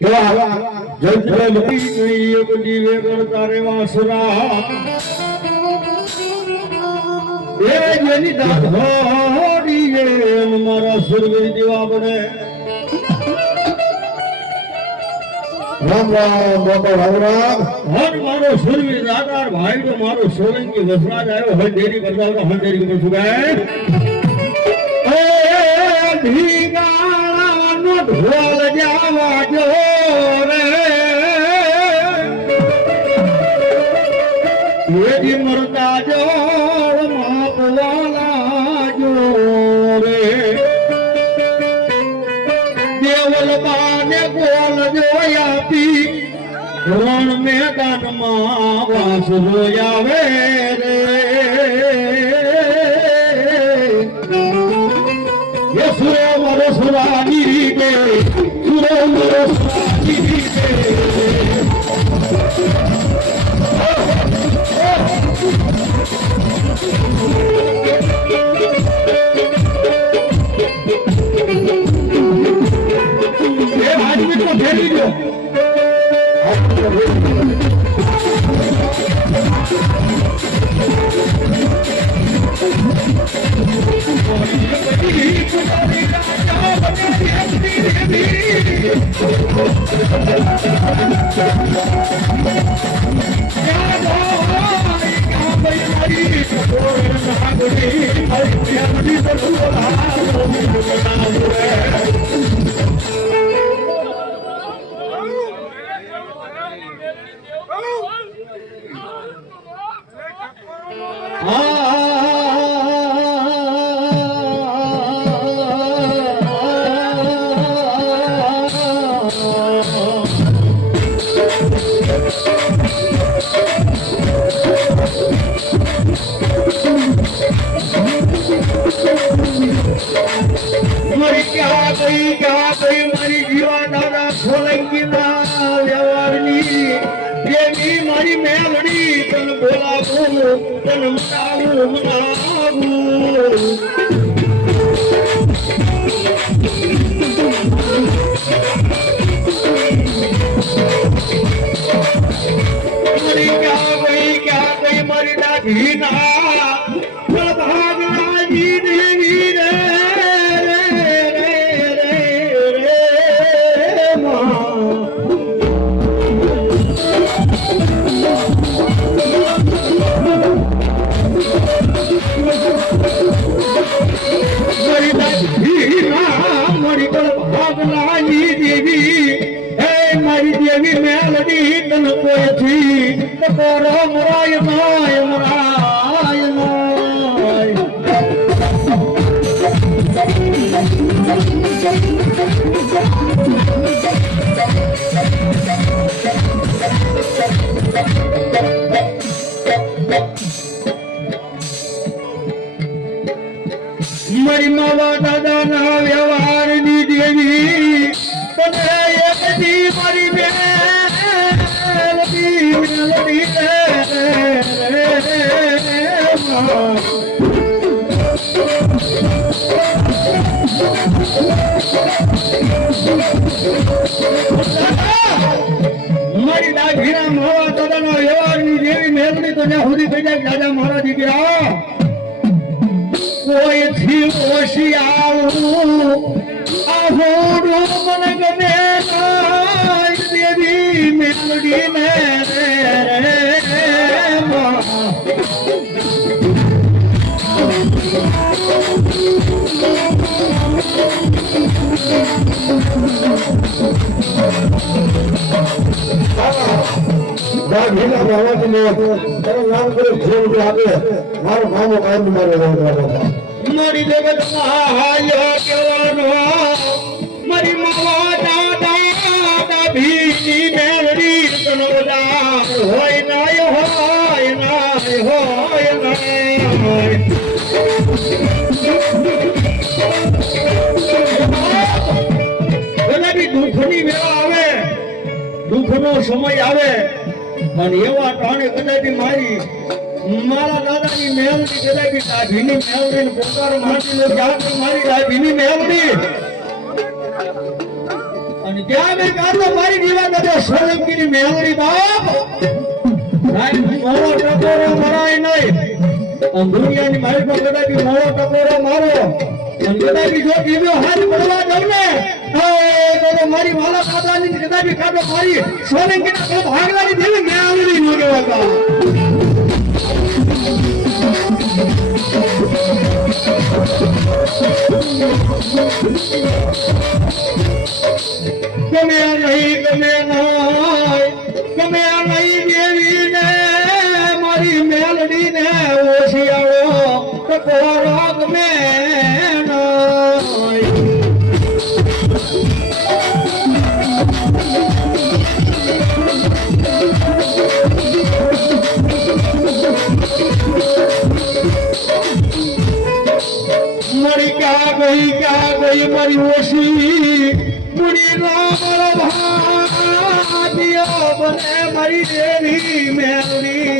એવા જગતી એક જીવે કરતા રે વાસુરા એ જેની દાદ હોડી એ મારા સુરવીર દીવા બને રામ રામ બાપા રામ રામ હર મારો સુરવીર દાદાર ભાઈ તો મારો સોલંકી વસરાજ આવ્યો હર દેરી કરતા હર દેરી કરું છું ગાય એ ભીગાળાનો ઢોલ જાવા જો રે એજી મરતા જોડ માપવાલા જો રે દેવલ બાને ગોલ જોયા પી રણ મેદાનમાં વાસ જોયાવે રે સુરો મારો સુરાની રીતે સુરો મારો સુરાની રીતે એ આદમી તો ફેરી ગયો મારી મારી જીવા દાદા સોલંકી ના વ્યવહારની દેવી મારી મેલડી તન બોલાવું તન મનાવું મારી ક્યાં ગઈ મારી દાદી ના ભાગનાજી દેવી રે મારી દેવી મેલડી તન કોઈથી કરો મરાય માય મરાય મારી માવા દાદા ના વ્યવહાર ની દેવી મારી મેલડી મારી દાઘીના માવા દાદાનો વ્યવહારની દેવી મેલડી તો જ્યાં સુધી થઈ જાય દાદા મારા દીકરા કોઈથી ઓછી આવું આહોડું મને ગમે દેવી મેલડી ને મારી જગત કહેવાનો મારી માવા દાદા ભીની મેલડી તનો હોય નાય હોય નાય હોય નાય દુઃખની વેળા આવે દુઃખનો સમય આવે અને એવા ટાણે કદાચ મારા દાદાની મેલડી કદાચ દાઢીની મેલડી પોકાર મારી મારી દાઢીની મેલડી અને ત્યાં મેં કાઢો મારી દીવા દે સોલંકીની મેલડી બાપ સાહેબ મોળો ટકોરો મરાય નહીં દુનિયાની મારી પર કદાચ મોળો ટકોરો મારો અને કદાચ જો દીવો હાથ પડવા દઉં ને તો મારી માલા કાદાની કદાચ કાઢો મારી સોલંકીના કોઈ ભાગલાની દેવી મેલડી નો કહેવાતા ગમે નહીં દેવી ને મારી મેલડી ને ઓશિયાળો ટકોરો ગમે મરી ક્યાં ગઈ મારી ઓશી મુડી રામ ભાતિયો બને મારી દેવી મેલડી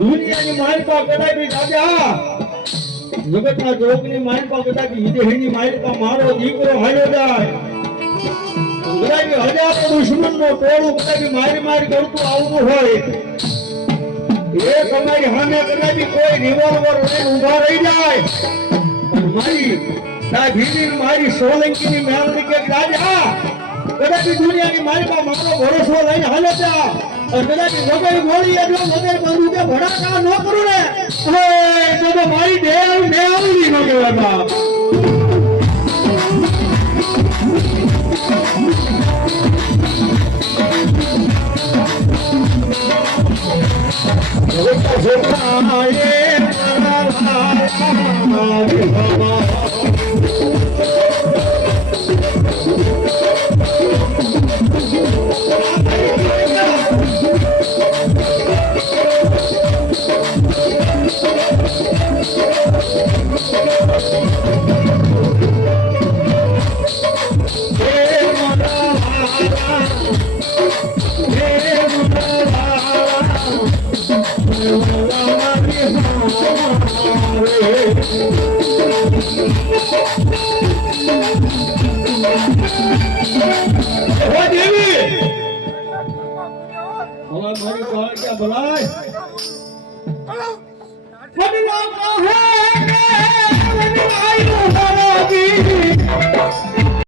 દુનિયાની માલિકા કદાચ દાદા જગતના જોગની માલિકા કદાચ હિદેહીની માલિકા મારો દીકરો હાલ્યો જાય કદાચ હજારો દુશ્મનનો ટોળું કદાચ મારી કરતું આવતું હોય એ તમારી સામે કદાચ કોઈ રિવોલ્વર લઈને ઊભા રહી જાય મારી મારી સોલંકીની મેલડી કે રાજા કદાચ દુનિયાની માલિકા મારો ભરોસો લઈને હાલે જા કદાચ વગર ગોળી એટલો વગર બંદૂક કે ભડાકા ન કરું ને હવે તો મારી દેવ મેલડી નો કહેવાતા Oh,